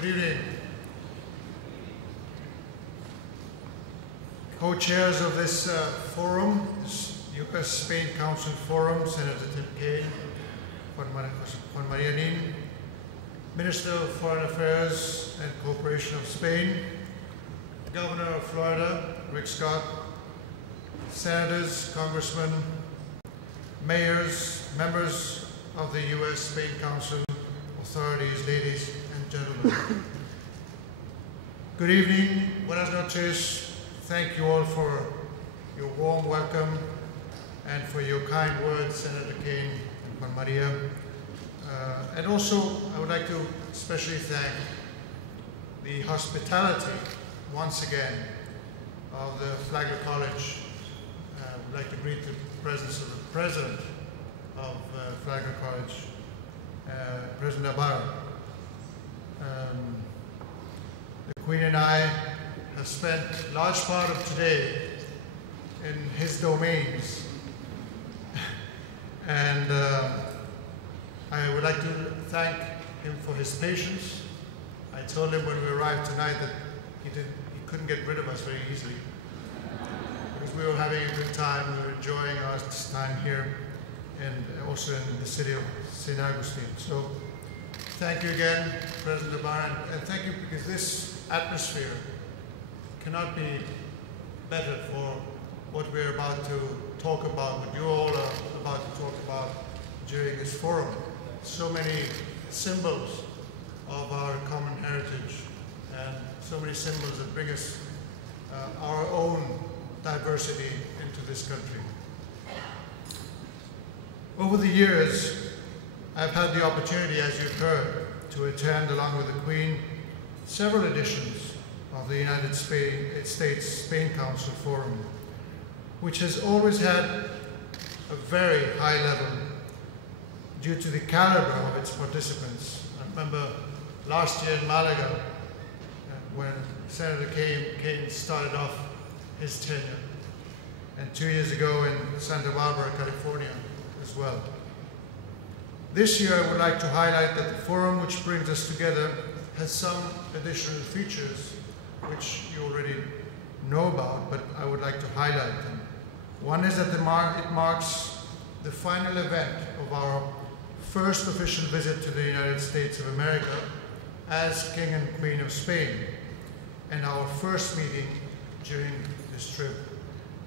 Good evening. Co-chairs of this forum, this U.S.-Spain Council Forum, Senator Tim Kaine, Juan Maria Nin, Minister of Foreign Affairs and Cooperation of Spain, Governor of Florida, Rick Scott, senators, congressmen, mayors, members of the U.S.-Spain Council, authorities, ladies and gentlemen. Good evening, buenas noches. Thank you all for your warm welcome and for your kind words, Senator Kaine and Juan Maria. And also, I would like to especially thank the hospitality, once again, of the Flagler College. I would like to greet the presence of the President of Flagler College, President Ibarra. The Queen and I have spent a large part of today in his domains. And I would like to thank him for his patience. I told him when we arrived tonight that he couldn't get rid of us very easily, because we were having a good time, we were enjoying our time here, and also in the city of St. Agustín. So thank you again, President Ibarra, and thank you, because this atmosphere cannot be better for what we're about to talk about, what you all are about to talk about during this forum. So many symbols of our common heritage, and so many symbols that bring us our own diversity into this country. Over the years, I've had the opportunity, as you've heard, to attend, along with the Queen, several editions of the United States Spain Council Forum, which has always had a very high level due to the caliber of its participants. I remember last year in Malaga, when Senator Kaine started off his tenure, and 2 years ago in Santa Barbara, California as well. This year I would like to highlight that the forum, which brings us together, has some additional features which you already know about, but I would like to highlight them. One is that it marks the final event of our first official visit to the United States of America as King and Queen of Spain, and our first meeting during this trip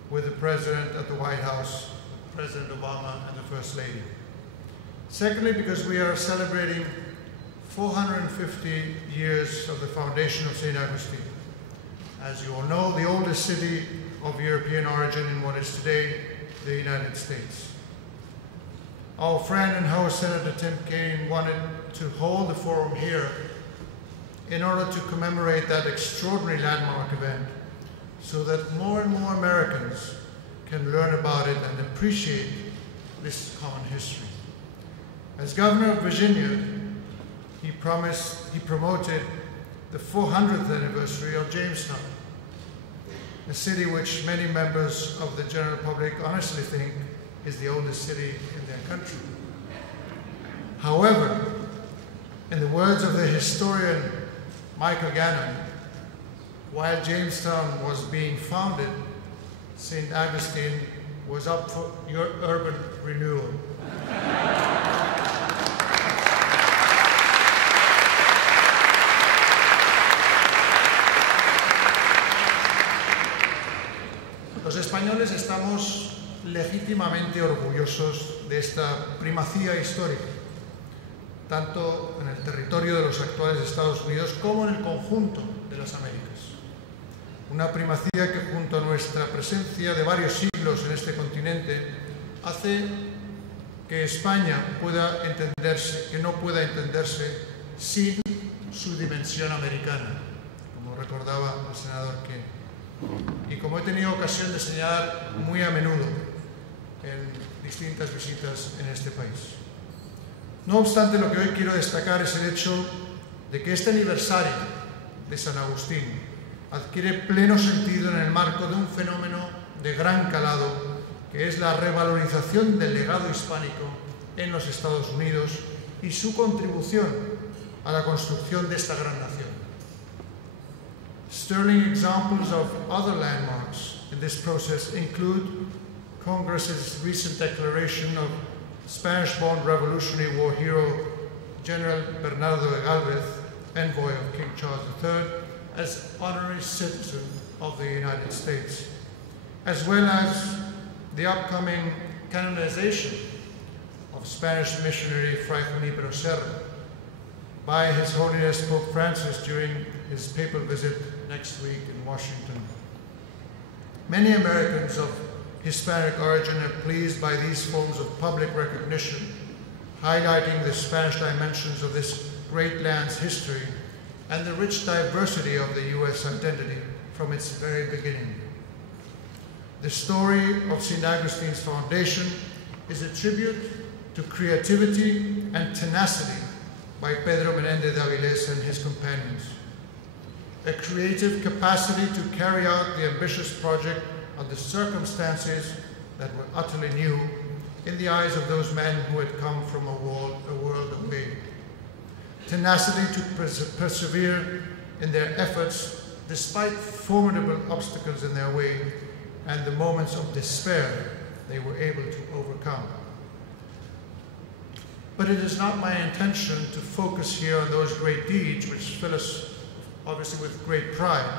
with the President at the White House, President Obama, and the First Lady. Secondly, because we are celebrating 450 years of the foundation of St. Agustín. As you all know, the oldest city of European origin in what is today the United States. Our friend and host, Senator Tim Kaine, wanted to hold the forum here in order to commemorate that extraordinary landmark event, so that more and more Americans can learn about it and appreciate this common history. As Governor of Virginia, he promoted the 400th anniversary of Jamestown, a city which many members of the general public honestly think is the oldest city in their country. However, in the words of the historian Michael Gannon, while Jamestown was being founded, St. Agustín was up for your urban renewal. Los españoles estamos legítimamente orgullosos de esta primacía histórica, tanto en el territorio de los actuales Estados Unidos como en el conjunto de las Américas. Una primacía que, junto a nuestra presencia de varios siglos en este continente, hace que España no pueda entenderse sin su dimensión americana, como recordaba el senador Kaine. Y como he tenido ocasión de señalar muy a menudo en distintas visitas en este país. No obstante, lo que hoy quiero destacar es el hecho de que este aniversario de San Agustín adquiere pleno sentido en el marco de un fenómeno de gran calado, que es la revalorización del legado hispánico en los Estados Unidos y su contribución a la construcción de esta gran nación. Sterling examples of other landmarks in this process include Congress's recent declaration of Spanish-born Revolutionary War hero General Bernardo de Galvez, envoy of King Charles III, as honorary citizen of the United States, as well as the upcoming canonization of Spanish missionary Fray Junípero Serra by His Holiness Pope Francis during his papal visit next week in Washington. Many Americans of Hispanic origin are pleased by these forms of public recognition, highlighting the Spanish dimensions of this great land's history and the rich diversity of the U.S. identity from its very beginning. The story of St. Augustine's foundation is a tribute to creativity and tenacity by Pedro Menéndez de Avilés and his companions. A creative capacity to carry out the ambitious project under circumstances that were utterly new in the eyes of those men who had come from a world away. Tenacity to persevere in their efforts despite formidable obstacles in their way and the moments of despair they were able to overcome. But it is not my intention to focus here on those great deeds which fill us obviously with great pride,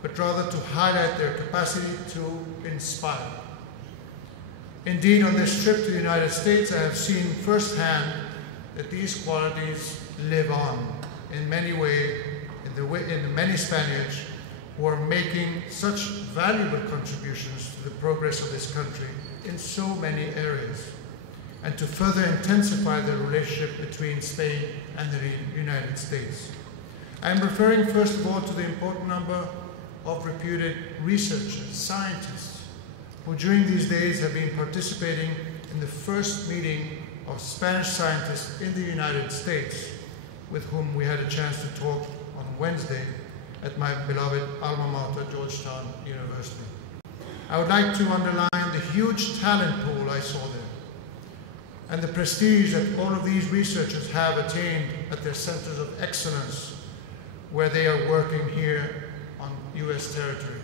but rather to highlight their capacity to inspire. Indeed, on this trip to the United States, I have seen firsthand that these qualities live on in many ways in the many Spaniards who are making such valuable contributions to the progress of this country in so many areas, and to further intensify the relationship between Spain and the United States. I am referring first of all to the important number of reputed researchers, scientists, who during these days have been participating in the first meeting of Spanish scientists in the United States, with whom we had a chance to talk on Wednesday at my beloved alma mater, Georgetown University. I would like to underline the huge talent pool I saw there, and the prestige that all of these researchers have attained at their centers of excellence where they are working here on US territory.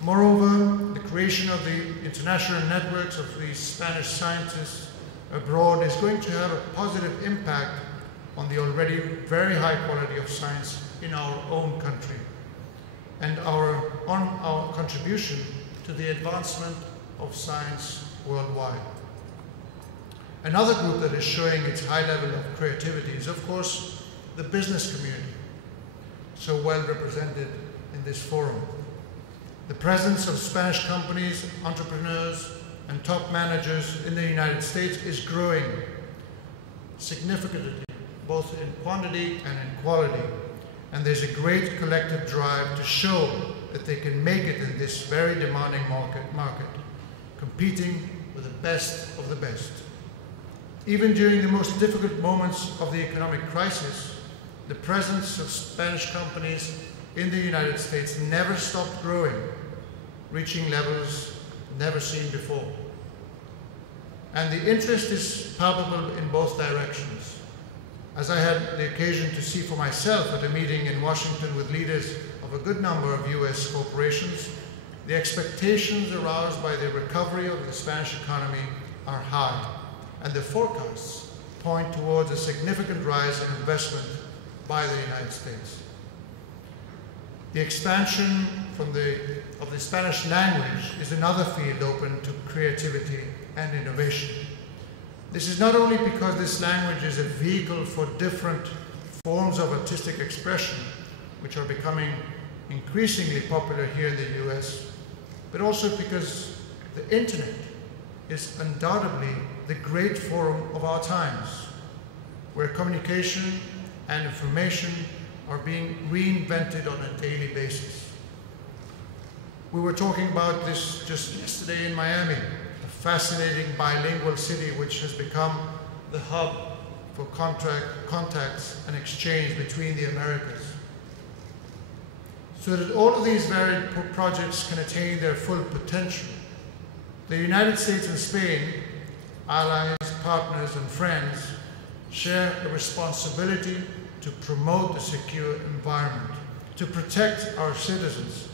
Moreover, the creation of the international networks of these Spanish scientists abroad is going to have a positive impact on the already very high quality of science in our own country and on our contribution to the advancement of science worldwide. Another group that is showing its high level of creativity is, of course, the business community, so well represented in this forum. The presence of Spanish companies, entrepreneurs, and top managers in the United States is growing significantly, both in quantity and in quality, and there's a great collective drive to show that they can make it in this very demanding market, competing with the best of the best. Even during the most difficult moments of the economic crisis, the presence of Spanish companies in the United States never stopped growing, reaching levels never seen before. And the interest is palpable in both directions. As I had the occasion to see for myself at a meeting in Washington with leaders of a good number of US corporations, the expectations aroused by the recovery of the Spanish economy are high, and the forecasts point towards a significant rise in investment by the United States. The expansion of the Spanish language is another field open to creativity and innovation. This is not only because this language is a vehicle for different forms of artistic expression, which are becoming increasingly popular here in the US, but also because the internet is undoubtedly the great forum of our times, where communication and information are being reinvented on a daily basis. We were talking about this just yesterday in Miami, a fascinating bilingual city which has become the hub for contacts and exchange between the Americas. So that all of these varied projects can attain their full potential, the United States and Spain, allies, partners, and friends, share a responsibility to promote a secure environment, to protect our citizens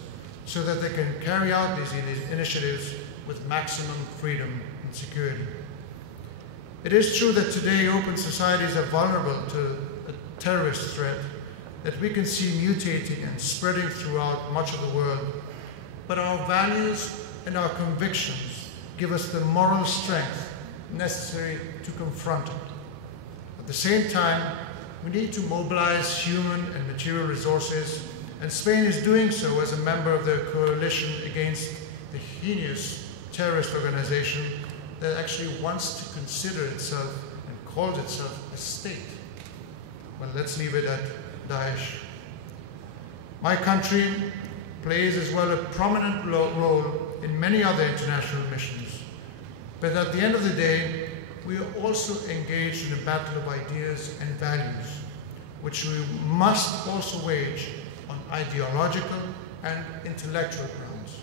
so that they can carry out these initiatives with maximum freedom and security. It is true that today open societies are vulnerable to a terrorist threat that we can see mutating and spreading throughout much of the world, but our values and our convictions give us the moral strength necessary to confront it. At the same time, we need to mobilize human and material resources, and Spain is doing so as a member of the coalition against the heinous terrorist organization that actually wants to consider itself and calls itself a state. Well, let's leave it at Daesh. My country plays as well a prominent role in many other international missions, but at the end of the day, we are also engaged in a battle of ideas and values, which we must also wage on ideological and intellectual grounds.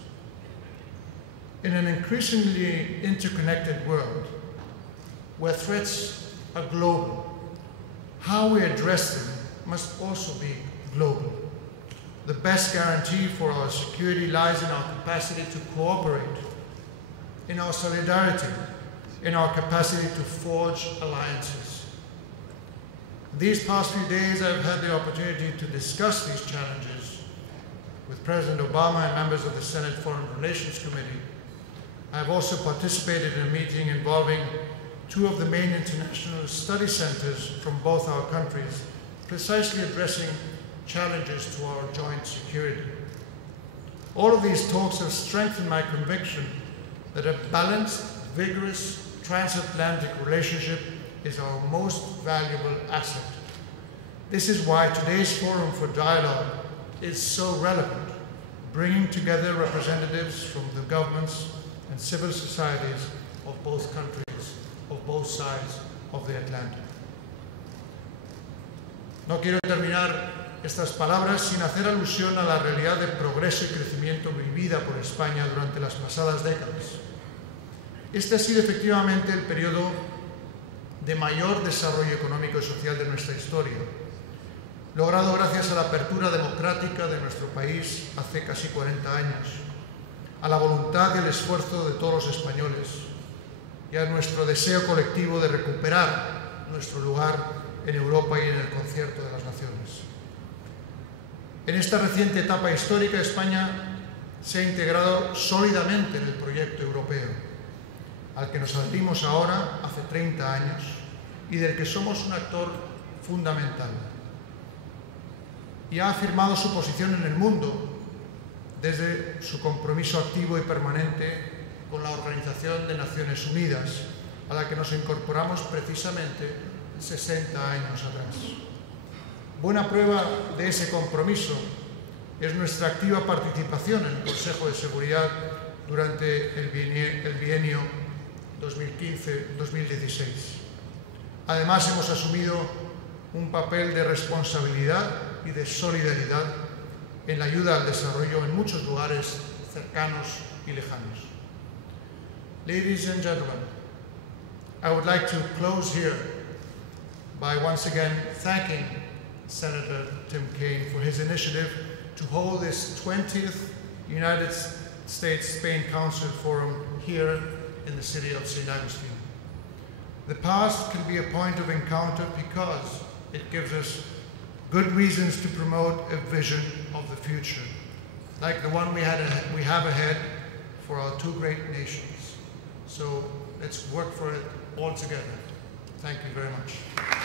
In an increasingly interconnected world, where threats are global, how we address them must also be global. The best guarantee for our security lies in our capacity to cooperate, in our solidarity, in our capacity to forge alliances. These past few days, I've had the opportunity to discuss these challenges with President Obama and members of the Senate Foreign Relations Committee. I've also participated in a meeting involving two of the main international study centers from both our countries, precisely addressing challenges to our joint security. All of these talks have strengthened my conviction that a balanced, vigorous, transatlantic relationship is our most valuable asset. This is why today's Forum for Dialogue is so relevant, bringing together representatives from the governments and civil societies of both countries, of both sides of the Atlantic. No quiero terminar estas palabras sin hacer alusión a la realidad de progreso y crecimiento vivida por España durante las pasadas décadas. Este ha sido efectivamente el periodo de mayor desarrollo económico y social de nuestra historia, logrado gracias a la apertura democrática de nuestro país hace casi 40 años, a la voluntad y el esfuerzo de todos los españoles y a nuestro deseo colectivo de recuperar nuestro lugar en Europa y en el concierto de las naciones. En esta reciente etapa histórica, España se ha integrado sólidamente en el proyecto europeo, al que nos adherimos ahora hace 30 años y del que somos un actor fundamental. Y ha afirmado su posición en el mundo desde su compromiso activo y permanente con la Organización de Naciones Unidas, a la que nos incorporamos precisamente 60 años atrás. Buena prueba de ese compromiso es nuestra activa participación en el Consejo de Seguridad durante el bienio 2015-2016. Además, hemos asumido un papel de responsabilidad y de solidaridad en la ayuda al desarrollo en muchos lugares cercanos y lejanos. Ladies and gentlemen, I would like to close here by once again thanking Senator Tim Kaine for his initiative to hold this 20th United States-Spain Council Forum here in the city of St. Agustín. The past can be a point of encounter because it gives us good reasons to promote a vision of the future, like the one we have ahead for our two great nations. So let's work for it all together. Thank you very much.